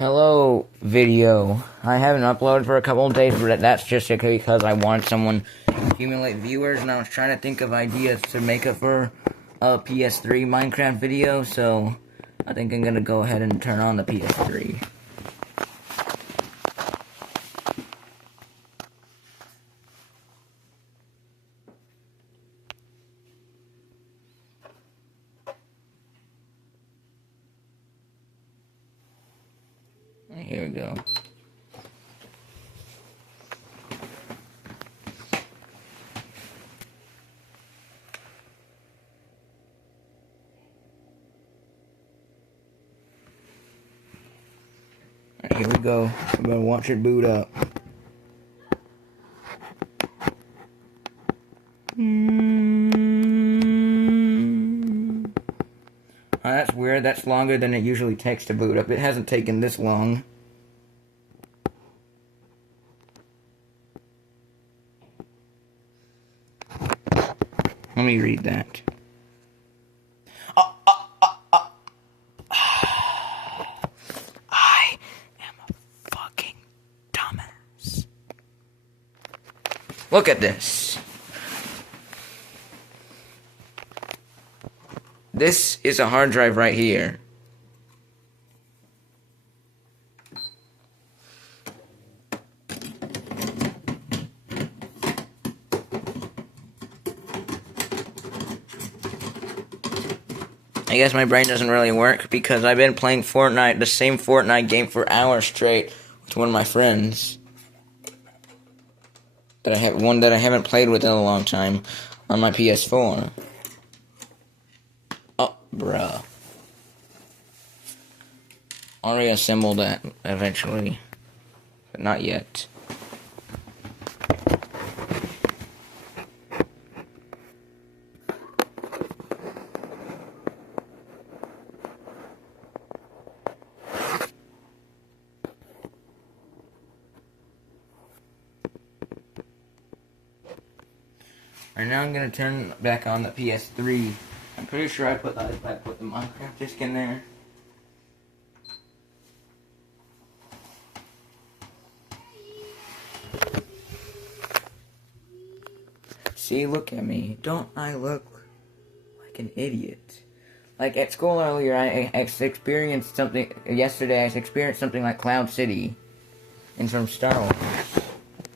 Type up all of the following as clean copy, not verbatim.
Hello, video. I haven't uploaded for a couple of days, but that's just because I wanted someone to accumulate viewers, and I was trying to think of ideas to make it for a PS3 Minecraft video, so I think I'm gonna go ahead and turn on the PS3. Here we go. Alright, here we go. I'm gonna watch it boot up. Oh, that's weird. That's longer than it usually takes to boot up. It hasn't taken this long. Let me read that. I am a fucking dumbass. Look at this. This is a hard drive right here. I guess my brain doesn't really work because I've been playing Fortnite, the same Fortnite game for hours straight with one of my friends. One that I haven't played with in a long time on my PS4. Oh, bruh. I'll reassemble that eventually, but not yet. Alright, now I'm gonna turn back on the PS3. I'm pretty sure I put the Minecraft disc in there. See, look at me. Don't I look like an idiot? Like at school earlier, I experienced something. Yesterday, I experienced something like Cloud City in some Star Wars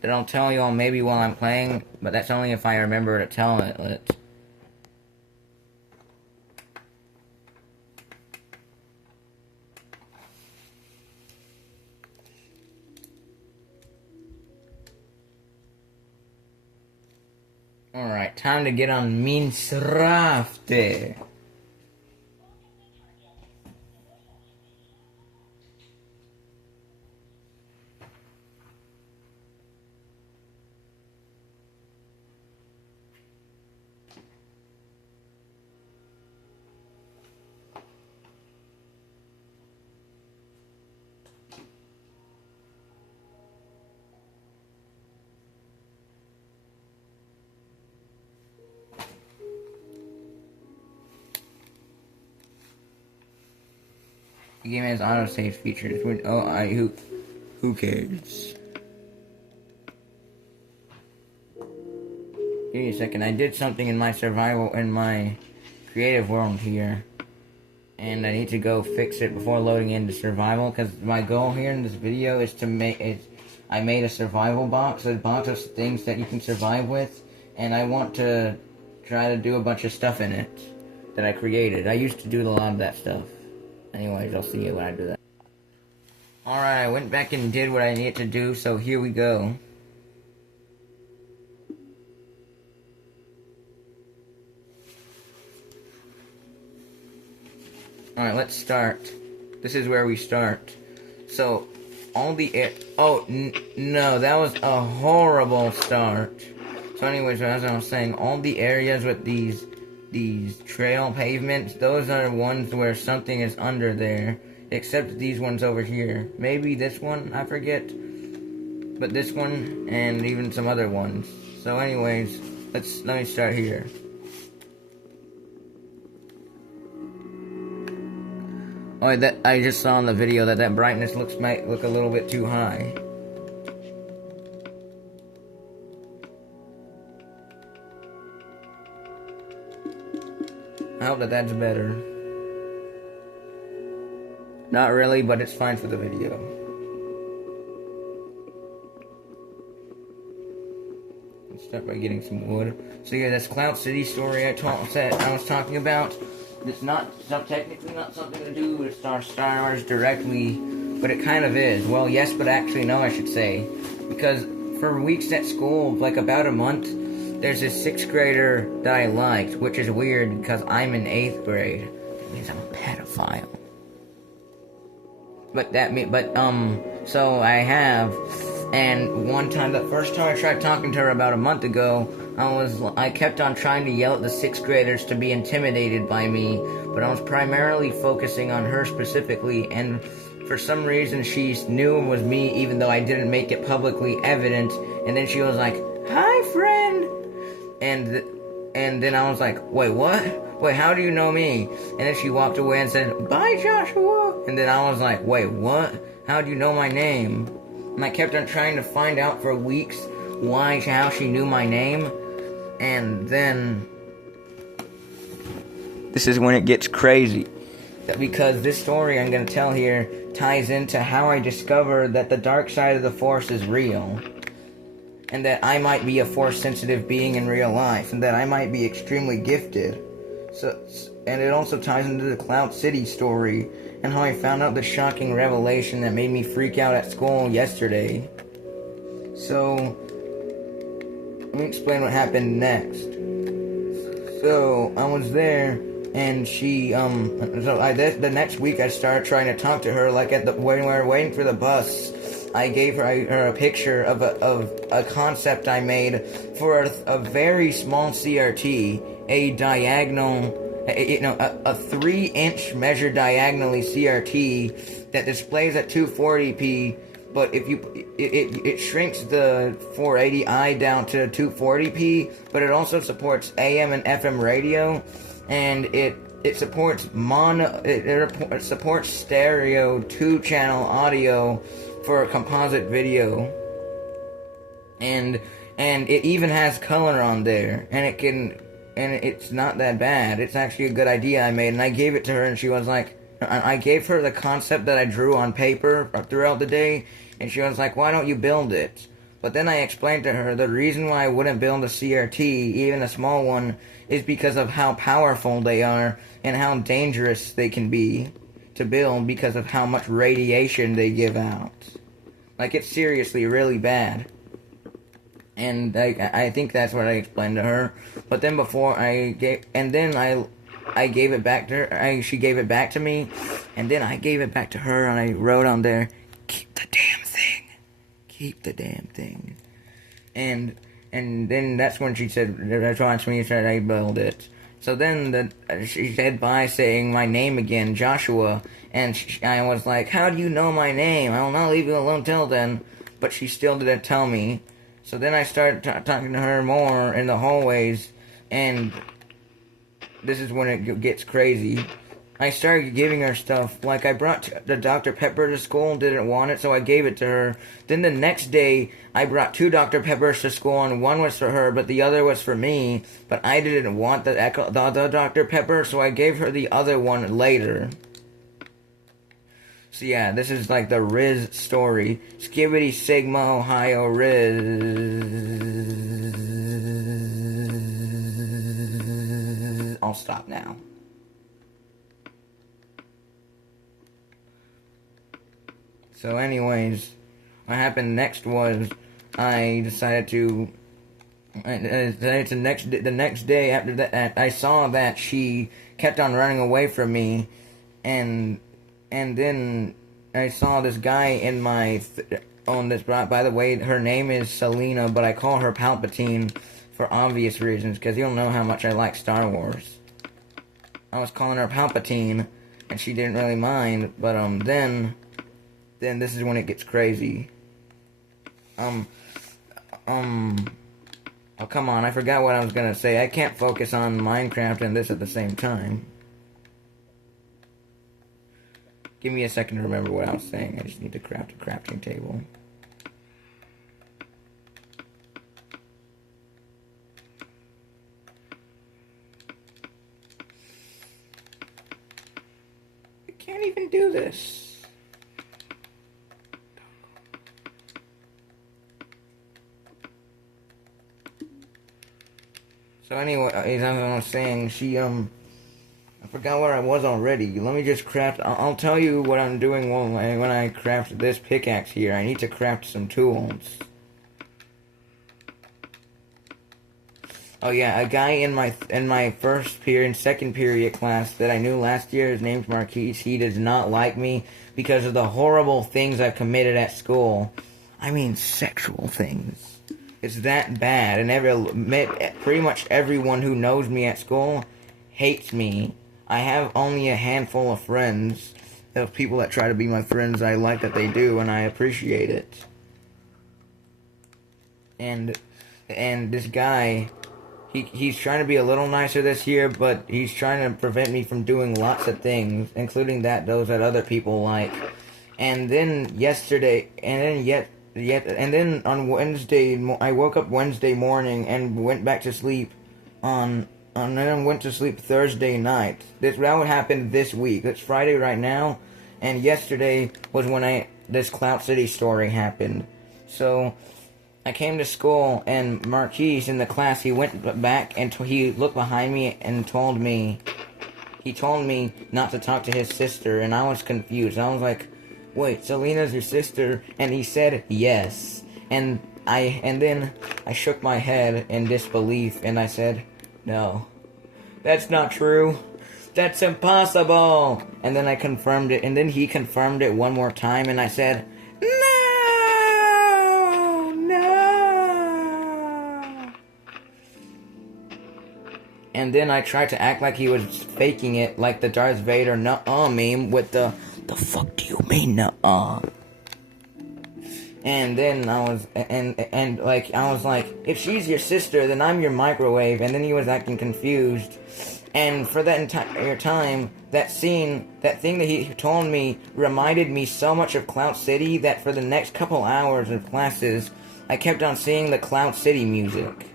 that I'll tell you all maybe while I'm playing, but that's only if I remember to tell it. Alright, time to get on Minecraft. The game has autosave features. Who cares? Give me a second. I did something in my creative world here, and I need to go fix it before loading into survival. Because my goal here in this video is to I made a survival box, a box of things that you can survive with, and I want to try to do a bunch of stuff in it that I created. I used to do a lot of that stuff. Anyways, I'll see you when I do that. Alright, I went back and did what I needed to do, so here we go. Alright, let's start. This is where we start. So, all the no, that was a horrible start. So anyways, as I was saying, all the areas with these trail pavements, those are ones where something is under there, except these ones over here. Maybe this one, I forget, but this one and even some other ones. So anyways, let me start here. Oh, that I just saw in the video that brightness might look a little bit too high. I hope that's better. Not really, but it's fine for the video. Let's start by getting some wood. So yeah, this Cloud City story I was talking about. It's technically not something to do with Star Wars directly, but it kind of is. Well, yes, but actually no, I should say. Because for weeks at school, like about a month, there's this 6th grader that I liked, which is weird because I'm in 8th grade. It means I'm a pedophile. So I have, and one time, the first time I tried talking to her about a month ago, I kept on trying to yell at the 6th graders to be intimidated by me, but I was primarily focusing on her specifically, and for some reason she knew it was me even though I didn't make it publicly evident, and then she was like, "Hi, friend," and then I was like, "Wait, what? Wait, how do you know me?" And then she walked away and said, "Bye, Joshua." And then I was like, "Wait, what? How do you know my name?" And I kept on trying to find out for weeks how she knew my name. And then this is when it gets crazy. Because this story I'm going to tell here ties into how I discovered that the dark side of the Force is real. And that I might be a Force-sensitive being in real life. And that I might be extremely gifted. And it also ties into the Cloud City story. And how I found out the shocking revelation that made me freak out at school yesterday. So let me explain what happened next. So I was there, and she the next week I started trying to talk to her. Like when we were waiting for the bus, I gave her a picture of a concept I made for a very small CRT, a diagonal. A 3-inch measured diagonally CRT that displays at 240p, but if it shrinks the 480i down to 240p, but it also supports AM and FM radio, and it supports it supports stereo 2-channel audio for composite video, and it even has color on there, and it's not that bad. It's actually a good idea I made, and I gave it to her, and she was like, I gave her the concept that I drew on paper throughout the day, and she was like, "Why don't you build it?" But then I explained to her the reason why I wouldn't build a CRT, even a small one, is because of how powerful they are, and how dangerous they can be to build because of how much radiation they give out. Like, it's seriously really bad. And I think that's what I explained to her. But then I gave it back to her. She gave it back to me, and then I gave it back to her, and I wrote on there, "Keep the damn thing, keep the damn thing." And then that's when she said, "That's me," said I build it. So then she said bye, saying my name again, Joshua, and I was like, "How do you know my name? I'll not leave you alone till then." But she still didn't tell me. So then I started talking to her more in the hallways, and this is when it gets crazy. I started giving her stuff, like I brought the Dr. Pepper to school and didn't want it, so I gave it to her. Then the next day, I brought 2 Dr. Peppers to school, and one was for her, but the other was for me. But I didn't want the Dr. Pepper, so I gave her the other one later. So yeah, this is like the Riz story. Skibbity Sigma Ohio Riz. I'll stop now. So anyways, what happened next was I decided to the next day after that, I saw that she kept on running away from me, and then I saw this guy in my on this. By the way, her name is Selena, but I call her Palpatine for obvious reasons, because you'll know how much I like Star Wars. I was calling her Palpatine, and she didn't really mind. But then this is when it gets crazy. Oh, come on, I forgot what I was gonna say. I can't focus on Minecraft and this at the same time. Give me a second to remember what I was saying. I just need to craft a crafting table. I can't even do this. So anyway, as I was saying, I forgot where I was already. Let me just craft. I'll tell you what I'm doing when I craft this pickaxe here. I need to craft some tools. Oh yeah, a guy in my second period class that I knew last year, his name's Marquise. He does not like me because of the horrible things I've committed at school. I mean, sexual things. It's that bad, and pretty much everyone who knows me at school hates me. I have only a handful of friends, of people that try to be my friends. I like that they do, and I appreciate it. And this guy, he's trying to be a little nicer this year, but he's trying to prevent me from doing lots of things, including those that other people like. And then on Wednesday, I woke up Wednesday morning and went back to sleep and then went to sleep Thursday night. That would happen this week. It's Friday right now, and yesterday was when this Cloud City story happened. So I came to school, and Marquise in the class, he went back and he looked behind me and told me not to talk to his sister, and I was confused. I was like, wait, Selena's your sister? And he said yes. And then I shook my head in disbelief, and I said, no, that's not true. That's impossible. And then I confirmed it, and then he confirmed it one more time, and I said, no. And then I tried to act like he was faking it, like the Darth Vader nuh-uh meme with the fuck do you mean nuh-uh? And then I was like, if she's your sister, then I'm your microwave. And then he was acting confused. And for that entire time, that thing that he told me reminded me so much of Cloud City that for the next couple hours of classes, I kept on seeing the Cloud City music.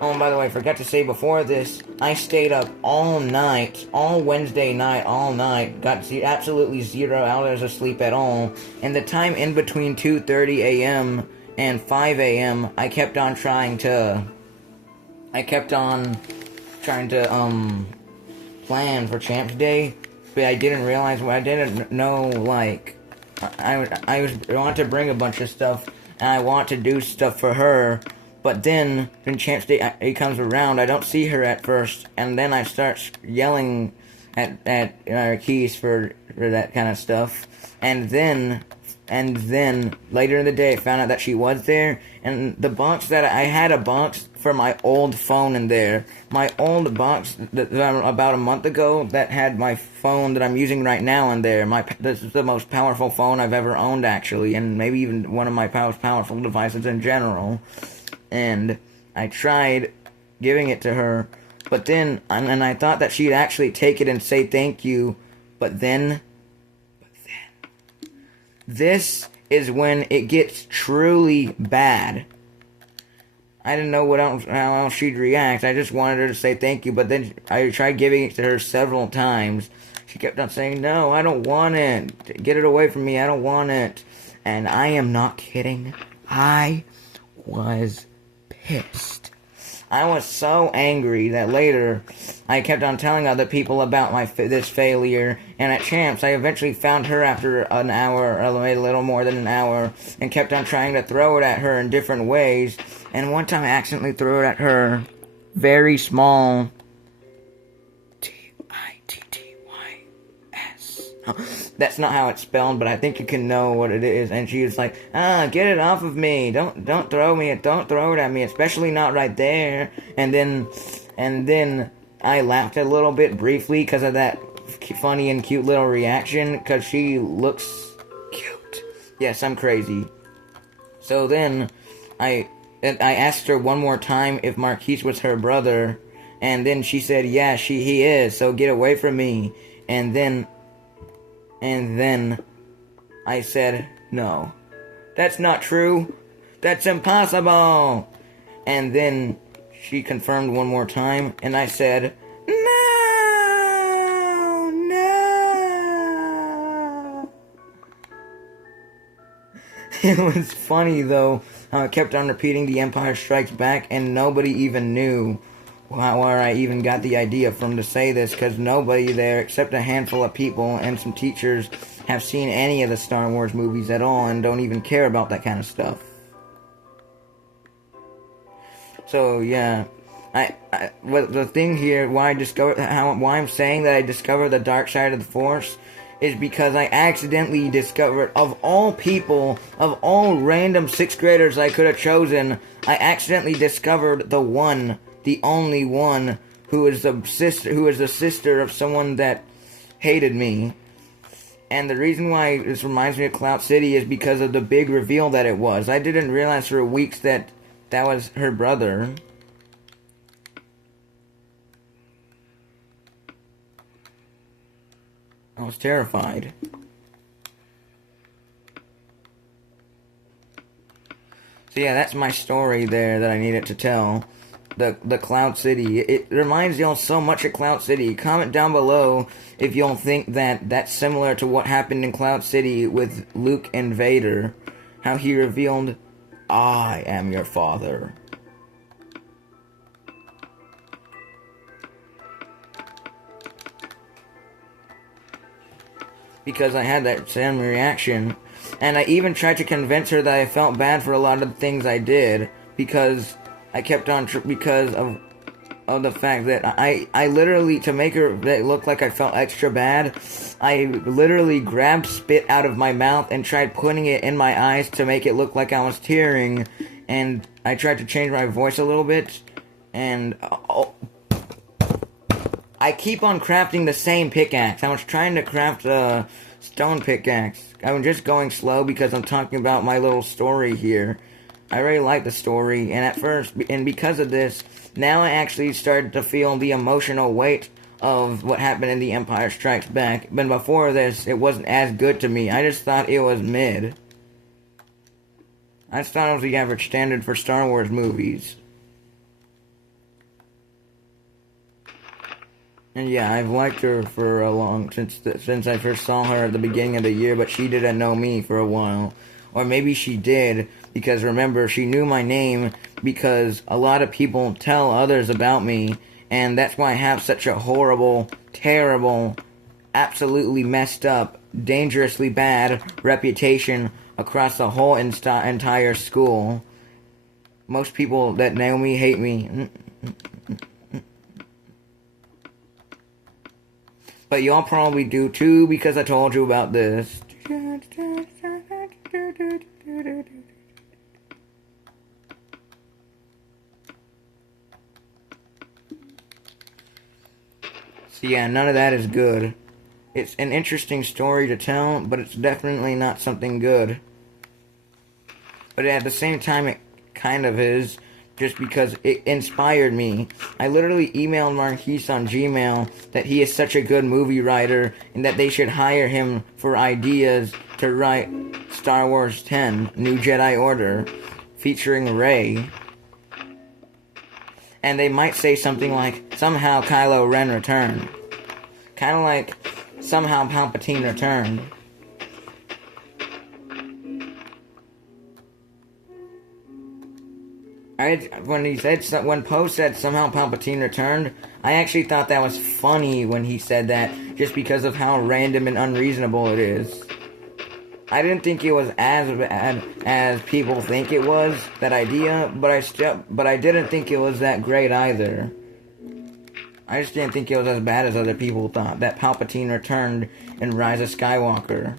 Oh, and by the way, I forgot to say before this, I stayed up all night, all Wednesday night, all night, got absolutely 0 hours of sleep at all, and the time in between 2:30 a.m. and 5 a.m., I kept on trying to plan for Champs Day, but I didn't realize, I didn't know, like, I wanted to bring a bunch of stuff, and I want to do stuff for her. But then, when Champs Day comes around, I don't see her at first, and then I start yelling at Keys for that kind of stuff, and then later in the day, I found out that she was there, and the box that I had a box for my old phone in there, my old box that about a month ago that had my phone that I'm using right now in there. This is the most powerful phone I've ever owned, actually, and maybe even one of my most powerful devices in general. And I tried giving it to her, but then, and I thought that she'd actually take it and say thank you, but then, this is when it gets truly bad. I didn't know how else she'd react. I just wanted her to say thank you, but then I tried giving it to her several times. She kept on saying, no, I don't want it. Get it away from me, I don't want it. And I am not kidding. I was pissed. I was so angry that later I kept on telling other people about this failure, and at Champs I eventually found her after an hour, or a little more than an hour, and kept on trying to throw it at her in different ways, and one time I accidentally threw it at her very small Tittys. That's not how it's spelled, but I think you can know what it is. And she was like, get it off of me. Don't throw it at me, especially not right there. And then I laughed a little bit briefly because of that funny and cute little reaction, because she looks cute. Yes, I'm crazy. So then I asked her one more time if Marquise was her brother, and then she said, yeah, he is, so get away from me. And then And then I said, no, that's not true. That's impossible. And then she confirmed one more time, and I said, no, no. It was funny, though, how I kept on repeating The Empire Strikes Back, and nobody even knew where I even got the idea from to say this, because nobody there, except a handful of people and some teachers, have seen any of the Star Wars movies at all and don't even care about that kind of stuff. So, yeah. The thing here, why I'm saying that I discovered the dark side of the Force is because I accidentally discovered, of all people, of all random 6th graders I could have chosen, I accidentally discovered the only one who is the sister of someone that hated me. And the reason why this reminds me of Cloud City is because of the big reveal that it was. I didn't realize for weeks that was her brother. I was terrified. So yeah, that's my story there that I needed to tell. The Cloud City. It reminds y'all so much of Cloud City. Comment down below if y'all think that that's similar to what happened in Cloud City with Luke and Vader. How he revealed, I am your father. Because I had that same reaction. And I even tried to convince her that I felt bad for a lot of the things I did. Because I kept on, because of the fact that I literally, to make her look like I felt extra bad, I literally grabbed spit out of my mouth and tried putting it in my eyes to make it look like I was tearing. And I tried to change my voice a little bit. And I keep on crafting the same pickaxe. I was trying to craft a stone pickaxe. I'm just going slow because I'm talking about my little story here. I really like the story, and at first, and because of this, now I actually started to feel the emotional weight of what happened in The Empire Strikes Back. But before this, it wasn't as good to me. I just thought it was mid. I just thought it was the average standard for Star Wars movies. And yeah, I've liked her for a long, since I first saw her at the beginning of the year, but she didn't know me for a while. Or maybe she did, because remember, she knew my name because a lot of people tell others about me, and that's why I have such a horrible, terrible, absolutely messed up, dangerously bad reputation across the whole entire school. Most people that know me hate me. But y'all probably do too, because I told you about this. So yeah, none of that is good. It's an interesting story to tell, but it's definitely not something good. But at the same time, it kind of is, just because it inspired me. I literally emailed Marquise on Gmail that he is such a good movie writer and that they should hire him for ideas to write Star Wars 10, New Jedi Order, featuring Rey. And they might say something like, somehow Kylo Ren returned. Kind of like, somehow Palpatine returned. When Poe said somehow Palpatine returned, I actually thought that was funny when he said that, just because of how random and unreasonable it is. I didn't think it was as bad as people think it was, that idea, but I didn't think it was that great either. I just didn't think it was as bad as other people thought, that Palpatine returned in Rise of Skywalker.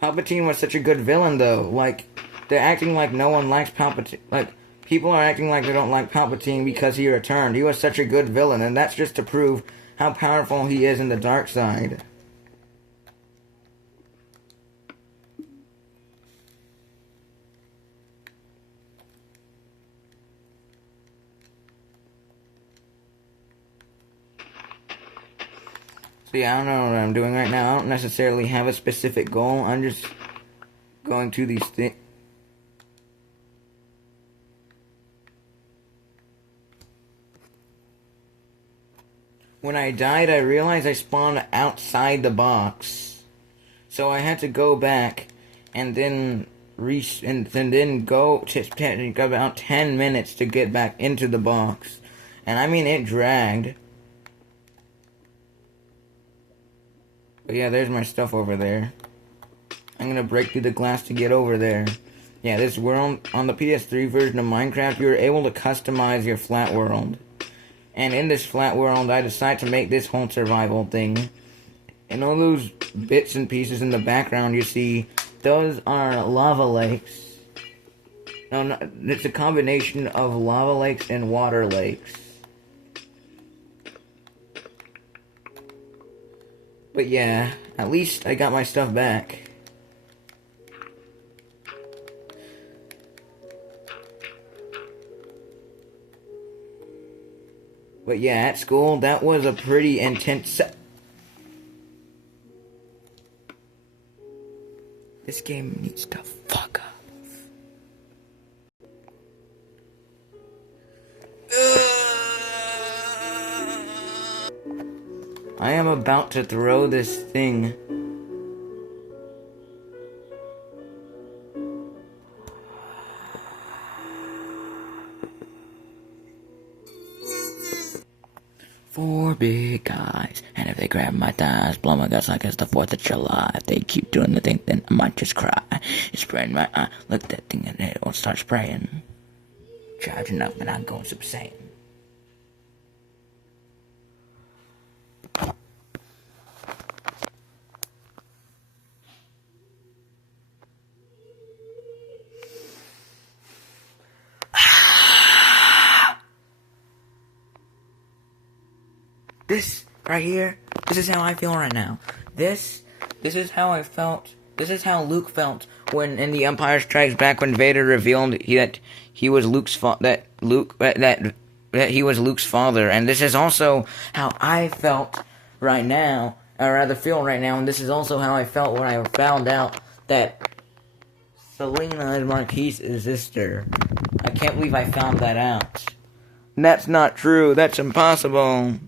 Palpatine was such a good villain, though. Like, they're acting like no one likes Palpatine. Like, people are acting like they don't like Palpatine because he returned. He was such a good villain, and that's just to prove how powerful he is in the dark side. So yeah, I don't know what I'm doing right now. I don't necessarily have a specific goal. I'm just going to these things. When I died, I realized I spawned outside the box. So I had to go back and then go to about 10 minutes to get back into the box. And I mean, it dragged. But yeah, there's my stuff over there. I'm gonna break through the glass to get over there. Yeah, this world, on the PS3 version of Minecraft, you're able to customize your flat world. And in this flat world, I decided to make this whole survival thing. And all those bits and pieces in the background you see, those are lava lakes. No, it's a combination of lava lakes and water lakes. But yeah, at least I got my stuff back. But yeah, at school, that was a pretty intense... This game needs to fuck off. I am about to throw this thing. Four big guys, and if they grab my thighs, blow my guts like it's the 4th of July. If they keep doing the thing, then I might just cry. It's spraying my eye, look at that thing and it will start spraying. Charging up and I'm going Super Saiyan. This right here, this is how I feel right now. This is how I felt. This is how Luke felt when in The Empire Strikes Back, when Vader revealed that he was Luke's that he was Luke's father, and this is also how I felt right now, or rather feel right now, and this is also how I felt when I found out that Selena is Marquise's sister. I can't believe I found that out. That's not true. That's impossible.